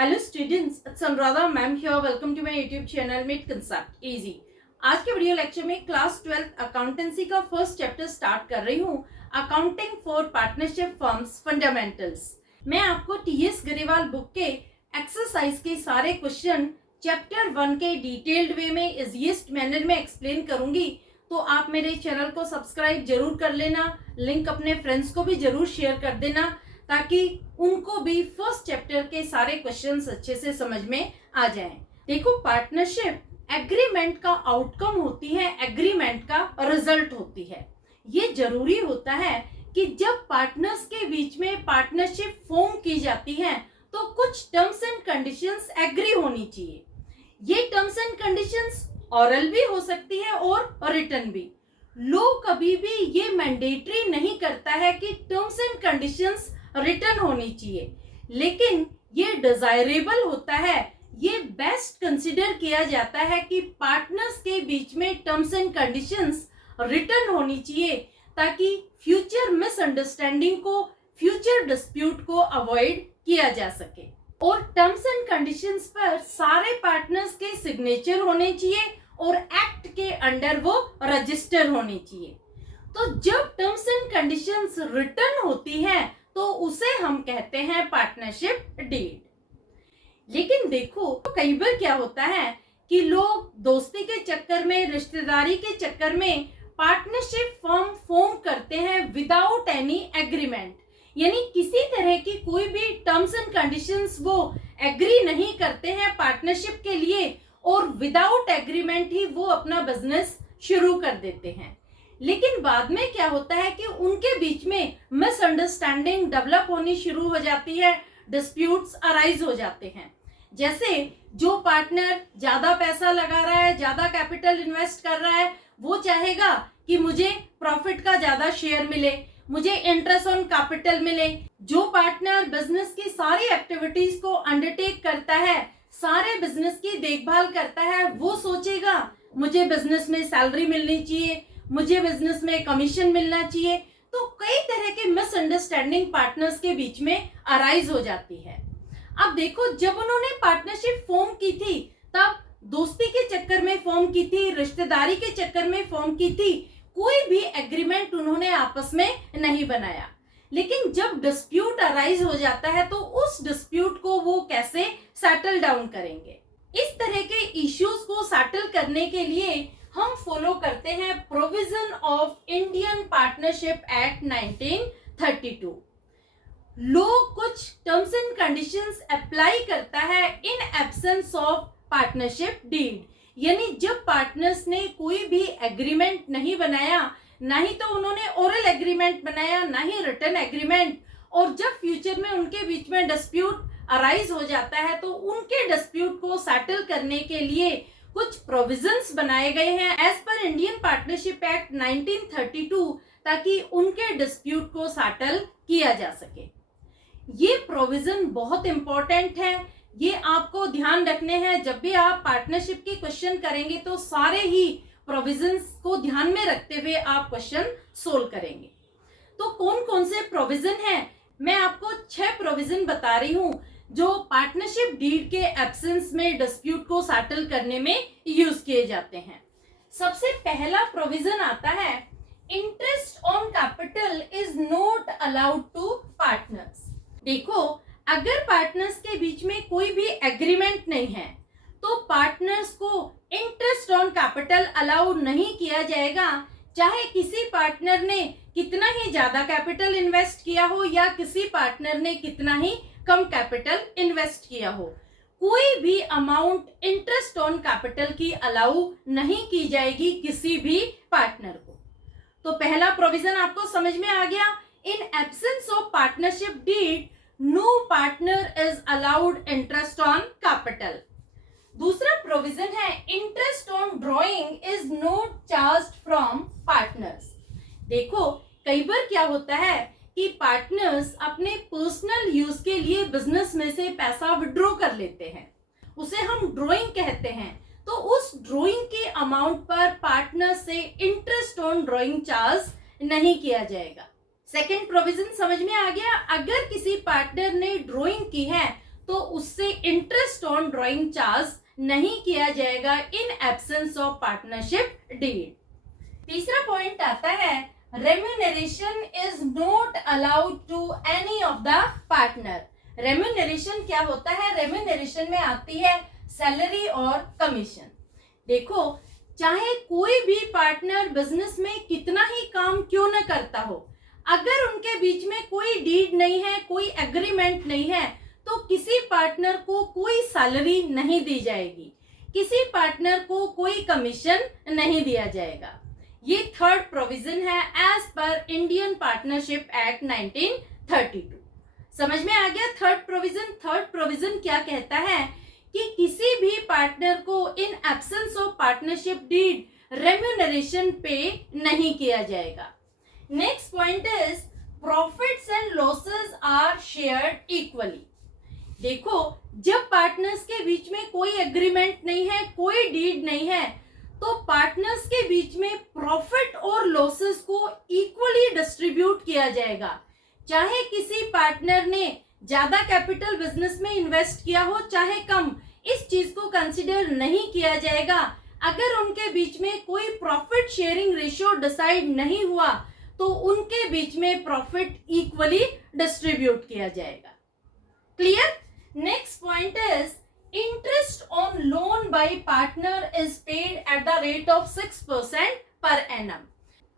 Hello students, it's Anuradha ma'am here. Welcome to my YouTube channel made concept easy. आज के video lecture में class 12 accountancy का first chapter start कर रही हूँ, accounting for partnership firms fundamentals. मैं आपको टीएस गरेवाल बुक के एक्सरसाइज के सारे क्वेश्चन चैप्टर 1 के डिटेल्ड वे में इजीएस्ट मैनर में एक्सप्लेन करूंगी, तो आप मेरे चैनल को सब्सक्राइब जरूर कर लेना, लिंक अपने फ्रेंड्स को भी जरूर शेयर कर देना ताकि उनको भी फर्स्ट चैप्टर के सारे क्वेश्चंस अच्छे से समझ में आ जाएं। देखो, पार्टनरशिप एग्रीमेंट का आउटकम होती है, एग्रीमेंट का रिजल्ट होती है। ये जरूरी होता है कि जब पार्टनर्स के बीच में पार्टनरशिप फॉर्म की जाती है तो कुछ टर्म्स एंड कंडीशंस एग्री होनी चाहिए। ये टर्म्स एंड कंडीशंस ऑरल भी हो सकती है और रिटन भी। लॉ कभी भी ये मैंडेटरी नहीं करता है कि टर्म्स एंड कंडीशंस रिटन होनी चाहिए, लेकिन ये डिजायरेबल होता है, ये बेस्ट कंसिडर किया जाता है कि पार्टनर्स के बीच में टर्म्स एंड कंडीशंस रिटन होनी चाहिए ताकि फ्यूचर मिसअंडरस्टैंडिंग को, फ्यूचर डिस्प्यूट को अवॉइड किया जा सके। और टर्म्स एंड कंडीशंस पर सारे पार्टनर्स के सिग्नेचर होने चाहिए और एक्ट के अंडर वो रजिस्टर होने चाहिए। तो जब टर्म्स एंड कंडीशंस रिटन होती हैं तो उसे हम कहते हैं पार्टनरशिप डीड। लेकिन देखो, कई बार क्या होता है कि लोग दोस्ती के चक्कर में, रिश्तेदारी के चक्कर में पार्टनरशिप फर्म फॉर्म करते हैं विदाउट एनी एग्रीमेंट, यानी किसी तरह की कोई भी टर्म्स एंड कंडीशंस वो एग्री नहीं करते हैं पार्टनरशिप के लिए और विदाउट एग्रीमेंट ही वो अपना बिजनेस शुरू कर देते हैं। लेकिन बाद में क्या होता है कि उनके बीच में मिसअंडरस्टैंडिंग डेवलप होनी शुरू हो जाती है, डिस्प्यूट्स अराइज हो जाते हैं। जैसे जो पार्टनर ज्यादा पैसा लगा रहा है, ज्यादा कैपिटल इन्वेस्ट कर रहा है, वो चाहेगा कि मुझे प्रॉफिट का ज्यादा शेयर मिले, मुझे इंटरेस्ट ऑन कैपिटल मिले। जो पार्टनर बिजनेस की सारी एक्टिविटीज को अंडरटेक करता है, सारे बिजनेस की देखभाल करता है, वो सोचेगा मुझे बिजनेस में सैलरी मिलनी चाहिए, मुझे बिजनेस में कमीशन मिलना चाहिए। तो कई तरह के मिसअंडरस्टैंडिंग पार्टनर्स के बीच में अराइज हो जाती है। अब देखो, जब उन्होंने पार्टनरशिप फॉर्म की थी तब दोस्ती के चक्कर में फॉर्म की थी, रिश्तेदारी के चक्कर में फॉर्म की थी, कोई भी एग्रीमेंट उन्होंने आपस में नहीं बनाया। लेकिन जब डिस्प्यूट अराइज हो जाता है तो उस डिस्प्यूट को वो कैसे सेटल डाउन करेंगे। इस तरह के इश्यूज को सेटल करने के लिए हम फॉलो करते हैं provision of Indian partnership act 1932। Law कुछ टर्म्स एंड कंडीशंस अप्लाई करता है in absence of partnership deed, यानी जब पार्टनर्स ने कोई भी एग्रीमेंट नहीं बनाया, ना ही तो उन्होंने ओरल एग्रीमेंट बनाया, ना ही रिटन एग्रीमेंट, और जब फ्यूचर में उनके बीच में डिस्प्यूट अराइज हो जाता है तो उनके डिस्प्यूट को सेटल करने के लिए कुछ प्रोविजंस बनाए गए हैं as per Indian partnership act 1932 ताकि उनके डिस्प्यूट को सेटल किया जा सके। ये प्रोविजन बहुत इंपॉर्टेंट है, ये आपको ध्यान रखने हैं। जब भी आप पार्टनरशिप के क्वेश्चन करेंगे तो सारे ही प्रोविजंस को ध्यान में रखते हुए आप क्वेश्चन सोल्व करेंगे। तो कौन कौन से प्रोविजन हैं, मैं आपको 6 प्रोविजन बता रही हूँ जो पार्टनरशिप डीड के एब्सेंस में डिस्प्यूट को सेटल करने में यूज किए जाते हैं। सबसे पहला प्रोविजन आता है, interest on capital is not allowed to partners. देखो, अगर पार्टनर्स के बीच में कोई भी एग्रीमेंट नहीं है तो पार्टनर्स को इंटरेस्ट ऑन कैपिटल अलाउ नहीं किया जाएगा, चाहे किसी पार्टनर ने कितना ही ज्यादा कैपिटल इन्वेस्ट किया हो या किसी पार्टनर ने कितना ही कम कैपिटल इन्वेस्ट किया हो। कोई भी अमाउंट इंटरेस्ट ऑन कैपिटल की अलाउ नहीं की जाएगी किसी भी पार्टनर को। तो पहला प्रोविजन आपको समझ में आ गया, in absence of partnership deed no partner is allowed interest on capital. दूसरा प्रोविजन है, interest on drawing is not charged from partners. देखो, कई बार क्या होता है कि पार्टनर्स अपने पर्सनल यूज के लिए बिजनेस में से पैसा विड्रॉ कर लेते हैं, उसे हम ड्रॉइंग कहते हैं। तो उस ड्रॉइंग के अमाउंट पर पार्टनर से इंटरेस्ट ऑन ड्रॉइंग चार्ज नहीं किया जाएगा। सेकंड प्रोविजन समझ में आ गया, अगर किसी पार्टनर ने ड्रॉइंग की है तो उससे इंटरेस्ट ऑन ड्राइंग चार्ज नहीं किया जाएगा in absence of partnership deed. तीसरा पॉइंट आता है remuneration is not allowed to any of the partner. Remuneration क्या होता है? रेम्यूनरेशन में आती है सैलरी और कमीशन। देखो, चाहे कोई भी पार्टनर बिजनेस में कितना ही काम क्यों न करता हो, अगर उनके बीच में कोई डीड नहीं है, कोई एग्रीमेंट नहीं है, तो किसी पार्टनर को कोई सैलरी नहीं दी जाएगी, किसी पार्टनर को कोई कमीशन नहीं दिया जाएगा। ये थर्ड प्रोविजन है as per Indian partnership act 1932। समझ में आ गया थर्ड प्रोविजन क्या कहता है कि किसी भी पार्टनर को in absence of partnership deed remuneration pay नहीं किया जाएगा। Next point is profits and losses are shared equally. देखो, जब पार्टनर्स के बीच में कोई एग्रीमेंट नहीं है, कोई डीड नहीं है, तो पार्टनर्स के बीच में प्रॉफिट और लॉसेस को इक्वली डिस्ट्रीब्यूट किया जाएगा। चाहे किसी पार्टनर ने ज्यादा कैपिटल बिजनेस में इन्वेस्ट किया हो, चाहे कम, इस चीज को कंसीडर नहीं किया जाएगा। अगर उनके बीच में कोई प्रॉफिट शेयरिंग रेशियो डिसाइड नहीं हुआ, तो उनके बीच में प्रॉफिट इक्वली डिस्ट्रीब्यूट किया जाएगा। Clear? Next point is interest on loan by partner is paid eight the rate of 6% per annum.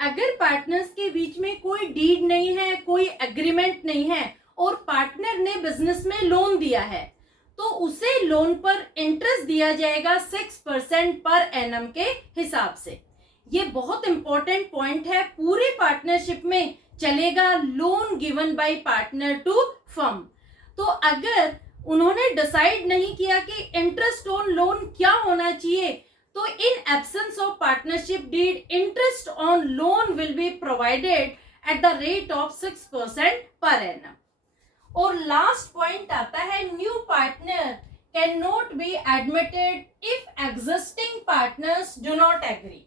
अगर पार्टनर्स के बीच में कोई डीड नहीं है, कोई एग्रीमेंट नहीं है और पार्टनर ने बिजनेस में लोन दिया है, तो उसे लोन पर इंटरेस्ट दिया जाएगा 6% पर एनम के हिसाब से। ये बहुत इंपॉर्टेंट पॉइंट है, पूरी पार्टनरशिप में चलेगा loan given by partner to firm. तो अगर उन्होंने डिसाइड नहीं किया कि इंटरेस्ट ऑन लोन क्या होना चाहिए, तो in absence of partnership deed interest on loan will be provided at the rate of 6% per annum. और लास्ट पॉइंट आता है new partner can not be admitted if existing partners do not agree.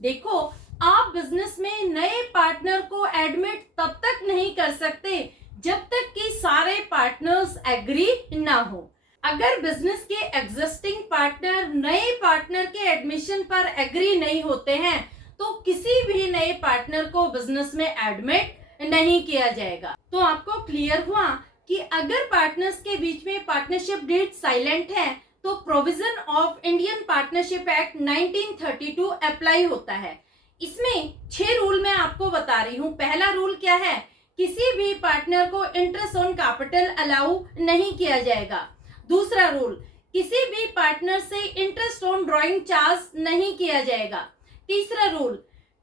देखो, आप business में नए partner को admit तब तक नहीं कर सकते जब तक कि सारे पार्टनर्स एग्री ना हो। अगर बिजनेस के एग्जिस्टिंग पार्टनर नए पार्टनर के एडमिशन पर एग्री नहीं होते हैं, तो किसी भी नए पार्टनर को बिजनेस में एडमिट नहीं किया जाएगा। तो आपको क्लियर हुआ कि अगर पार्टनर्स के बीच में पार्टनरशिप डीड साइलेंट है, तो provision of Indian partnership act 1932 apply होता है। इसमें 6 रूल मैं आपको बता रही हूँ। पहला रूल क्या है? किसी भी पार्टनर को इंटरेस्ट ऑन कैपिटल अलाउ नहीं किया जाएगा। दूसरा रूल, किसी भी पार्टनर से इंटरेस्ट ऑन ड्राइंग चार्ज नहीं किया जाएगा। तीसरा रूल,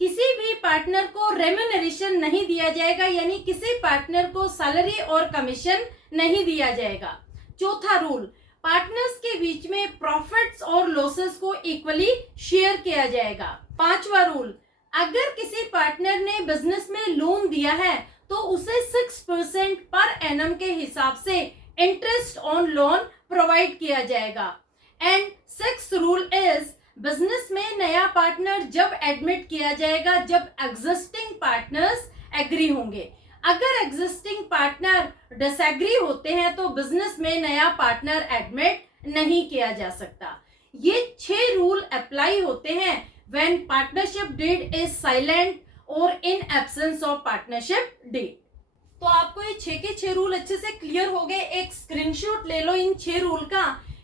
किसी भी पार्टनर को रेम्यूनरेशन नहीं दिया जाएगा, यानी किसी पार्टनर को सैलरी और कमीशन नहीं दिया जाएगा। चौथा रूल, पार्टनर्स के बीच में प्रॉफिट्स और लॉसेस को इक्वली शेयर किया जाएगा। पांचवा रूल, अगर किसी पार्टनर ने बिजनेस में लोन दिया है, तो उसे 6% पर एनम के हिसाब से इंटरेस्ट ऑन लोन प्रोवाइड किया जाएगा। And 6th rule is business में नया पार्टनर जब एडमिट किया जाएगा जब एग्जिस्टिंग पार्टनर्स एग्री होंगे। अगर एग्जिस्टिंग पार्टनर डिसएग्री होते हैं तो बिजनेस में नया पार्टनर एडमिट नहीं किया जा सकता। ये 6 रूल अप्लाई होते हैं when partnership deed is silent और in absence of partnership deed. तो आपको ये 6 के 6 रूल अच्छे से क्लियर हो गए। एक स्क्रीनशॉट ले लो इन 6 रूल का,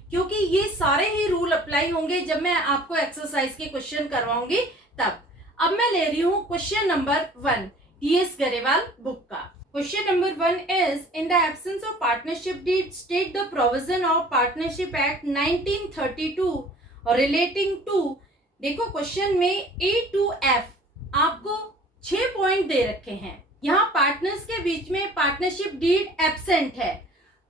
क्योंकि ये सारे ही रूल अप्लाई होंगे जब मैं आपको एक्सरसाइज के क्वेश्चन करवाऊंगी तब। अब मैं ले रही हूँ question number 1 TS Grewal book का। Question number 1 is in the absence of partnership deed state the provision of partnership act 1932 relating to. देखो, क्वेश्चन में ए टू एफ आपको 6 पॉइंट दे रखे हैं। यहाँ पार्टनर्स के बीच में पार्टनरशिप डीड एब्सेंट है,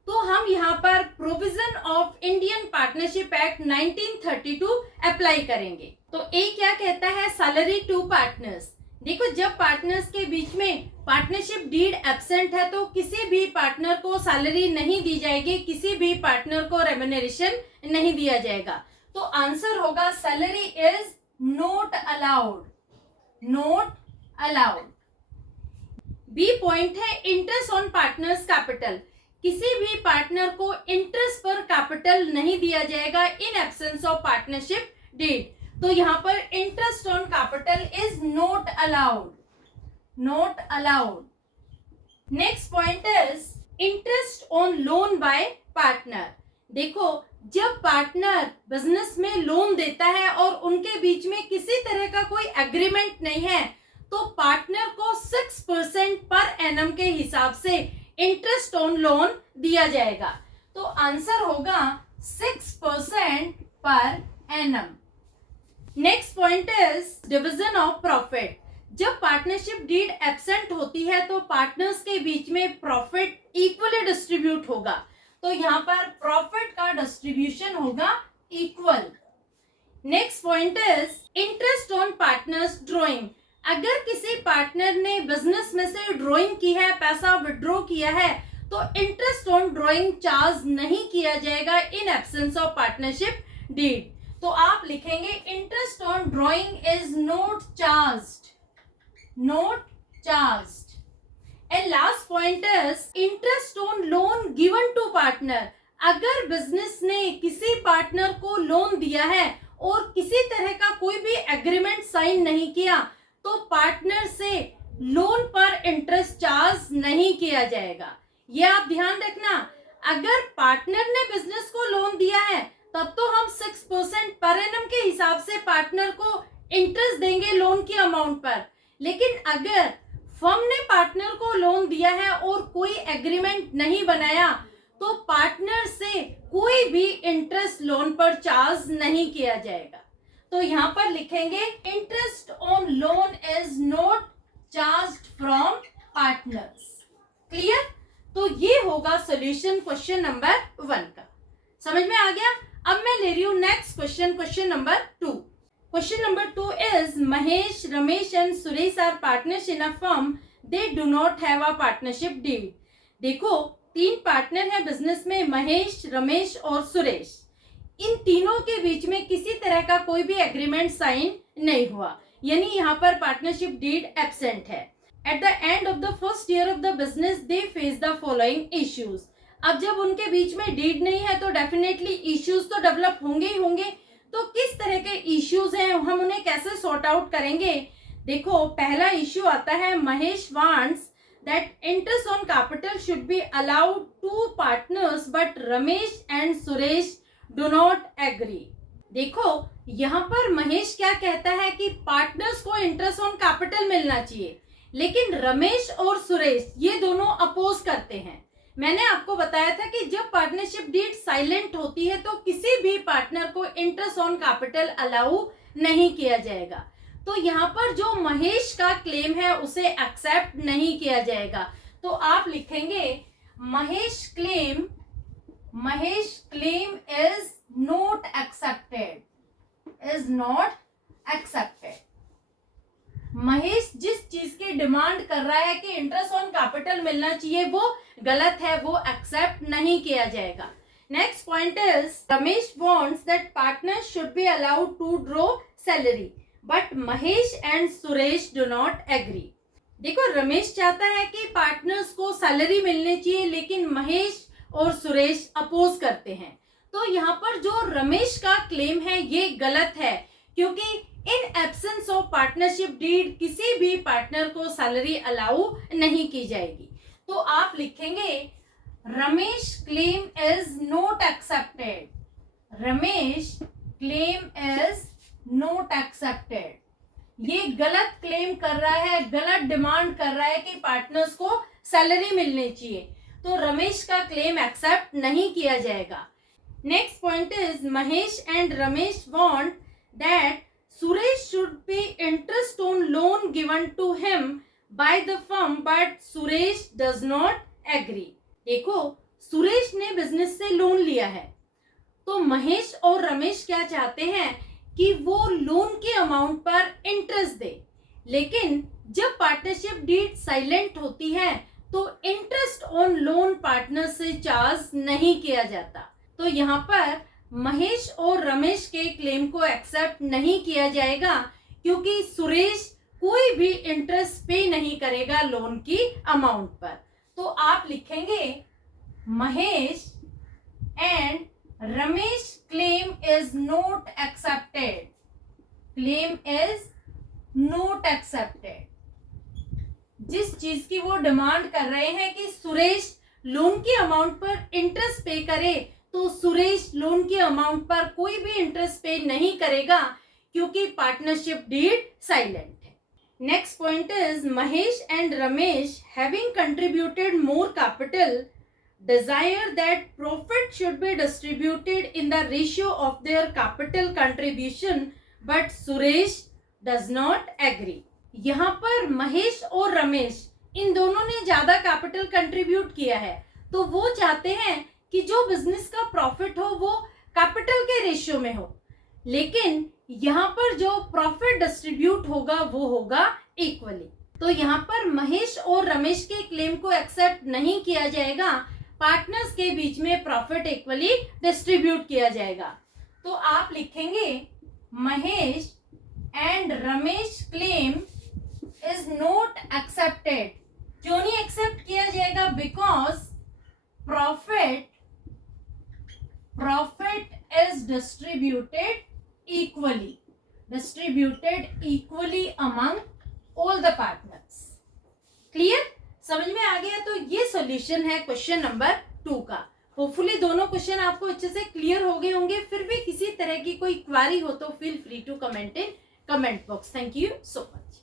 तो हम यहाँ पर provision of Indian partnership act 1932 apply करेंगे। तो ए क्या कहता है? Salary to partners. देखो, जब पार्टनर्स के बीच में पार्टनरशिप डीड एब्सेंट है तो किसी भी पार्टनर को सैलरी नहीं दी जाएगी, किसी भी पार्टनर को रेम्यूनरेशन नहीं दिया जाएगा। तो आंसर होगा salary is not allowed, not allowed. B point है इंटरेस्ट ऑन पार्टनर्स कैपिटल। किसी भी पार्टनर को इंटरेस्ट पर कैपिटल नहीं दिया जाएगा in absence of partnership deed. तो यहाँ पर interest on capital is not allowed, not allowed. Next point is interest on loan by partner. देखो, जब पार्टनर बिजनेस में लोन देता है और उनके बीच में किसी तरह का कोई एग्रीमेंट नहीं है, तो पार्टनर को 6% पर एनम के हिसाब से इंटरेस्ट ऑन लोन दिया जाएगा। तो आंसर होगा 6% per annum. Next point is division of profit. जब पार्टनरशिप डीड एब्सेंट होती है तो पार्टनर्स के बीच में प्रॉफिट इक्वली डिस्ट्रीब्यूट होगा। तो यहाँ पर प्रॉफिट का डिस्ट्रीब्यूशन होगा equal. Next point is interest on partners drawing. अगर किसी पार्टनर ने बिजनेस में से ड्रॉइंग की है, पैसा विड्रॉ किया है, तो इंटरेस्ट ऑन ड्रॉइंग चार्ज नहीं किया जाएगा in absence of partnership deed. तो आप लिखेंगे interest on drawing is not charged, not charged. And last point is interest on loan given to partner. अगर बिजनेस ने किसी पार्टनर को लोन दिया है और किसी तरह का कोई भी एग्रीमेंट साइन नहीं किया, तो पार्टनर से लोन पर इंटरेस्ट चार्ज नहीं किया जाएगा। ये आप ध्यान रखना। अगर पार्टनर ने बिजनेस को लोन दिया है तब तो हम 6% पर एनम के हिसाब से पार्टनर को इंटरेस्ट देंगे लोन की अमाउंट पर। लेकिन अगर फर्म ने पार्टनर को लोन दिया है और कोई एग्रीमेंट नहीं बनाया, तो पार्टनर से कोई भी इंटरेस्ट लोन पर चार्ज नहीं किया जाएगा। तो यहाँ पर लिखेंगे interest on loan is not charged from partners. Clear? तो ये होगा सॉल्यूशन क्वेश्चन नंबर 1 का। समझ में आ गया? अब मैं ले रही हूँ next question, question number 2। Question number 2 is Mahesh, Ramesh and Suresh are partners in a firm, they do not have a partnership deed. देखो, 3 पार्टनर हैं बिजनेस में, महेश, रमेश और सुरेश। इन तीनों के बीच में किसी तरह का कोई भी एग्रीमेंट साइन नहीं हुआ, यानी यहाँ पर पार्टनरशिप डीड एब्सेंट है। At the end of the first year of the business they face the following issues. अब जब उनके बीच में डीड नहीं है तो डेफिनेटली इश्यूज तो डेवलप होंगे ही होंगे। तो किस तरह के इश्यूज हैं, हम उन्हें कैसे सॉर्ट आउट करेंगे? देखो, पहला इश्यू आता है Mahesh wants that interest on capital should be allowed to partners but Ramesh and Suresh do not agree। देखो, यहाँ पर महेश क्या कहता है कि पार्टनर्स को इंटरेस्ट ऑन कैपिटल मिलना चाहिए, लेकिन रमेश और सुरेश ये दोनों अपोज करते हैं। मैंने आपको बताया था कि जब पार्टनरशिप डीड साइलेंट होती है तो किसी भी पार्टनर को इंटरेस्ट ऑन कैपिटल अलाउ नहीं किया जाएगा। तो यहाँ पर जो महेश का क्लेम है उसे एक्सेप्ट नहीं किया जाएगा। तो आप लिखेंगे Mahesh claim is not accepted, is not accepted. Mahesh जिस चीज की डिमांड कर रहा है कि इंटरेस्ट ऑन कैपिटल मिलना चाहिए, वो गलत है, वो एक्सेप्ट नहीं किया जाएगा। Next point is Ramesh wants that partners should be allowed to draw salary but Mahesh and Suresh do not agree. देखो, रमेश चाहता है कि पार्टनर्स को सैलरी मिलनी चाहिए, लेकिन महेश और सुरेश अपोज करते हैं। तो यहाँ पर जो रमेश का क्लेम है ये गलत है, क्योंकि in absence of partnership deed किसी भी पार्टनर को सैलरी अलाउ नहीं की जाएगी। तो आप लिखेंगे Ramesh claim is not accepted, Ramesh claim is not accepted. ये गलत क्लेम कर रहा है, गलत डिमांड कर रहा है कि पार्टनर्स को सैलरी मिलनी चाहिए। तो रमेश का क्लेम एक्सेप्ट नहीं किया जाएगा। Next point is Mahesh and Ramesh want that Suresh should pay interest on loan given to him by the firm but Suresh does not agree. देखो, सुरेश ने बिजनेस से लोन लिया है, तो महेश और रमेश क्या चाहते हैं कि वो लोन के अमाउंट पर इंटरेस्ट दे, लेकिन जब पार्टनरशिप डीड साइलेंट होती है तो इंटरेस्ट ऑन लोन पार्टनर से चार्ज नहीं किया जाता। तो यहाँ पर महेश और रमेश के क्लेम को एक्सेप्ट नहीं किया जाएगा, क्योंकि सुरेश कोई भी इंटरेस्ट पे नहीं करेगा लोन की अमाउंट पर। तो आप लिखेंगे Mahesh and Ramesh claim is not accepted. Claim is not accepted. जिस चीज की वो डिमांड कर रहे हैं कि सुरेश लोन के अमाउंट पर इंटरेस्ट पे करे, तो सुरेश लोन के अमाउंट पर कोई भी इंटरेस्ट पे नहीं करेगा क्योंकि पार्टनरशिप डीड साइलेंट है. Next point is Mahesh and Ramesh having contributed more capital desire that profit should be distributed in the ratio of their capital contribution, but Suresh does not agree. यहाँ पर महेश और रमेश इन दोनों ने ज्यादा कैपिटल कंट्रीब्यूट किया है, तो वो चाहते हैं कि जो बिजनेस का प्रॉफिट हो वो कैपिटल के रेशियो में हो, लेकिन यहाँ पर जो प्रॉफिट डिस्ट्रीब्यूट होगा वो होगा इक्वली. तो यहाँ पर महेश और रमेश के क्लेम को एक्सेप्ट नहीं किया जाएगा, पार्टनर्स के बीच में प्रॉफिट इक्वली डिस्ट्रीब्यूट किया जाएगा. तो आप लिखेंगे Mahesh and Ramesh claim is not accepted. क्यों नहीं एक्सेप्ट किया जाएगा? Because profit is distributed equally among all the partners. Clear? समझ में आ गया? तो ये सॉल्यूशन है क्वेश्चन नंबर 2 का. होपफुली दोनों क्वेश्चन आपको अच्छे से क्लियर हो गए होंगे. फिर भी किसी तरह की कोई क्वेरी हो तो feel free to comment in comment box. Thank you so much.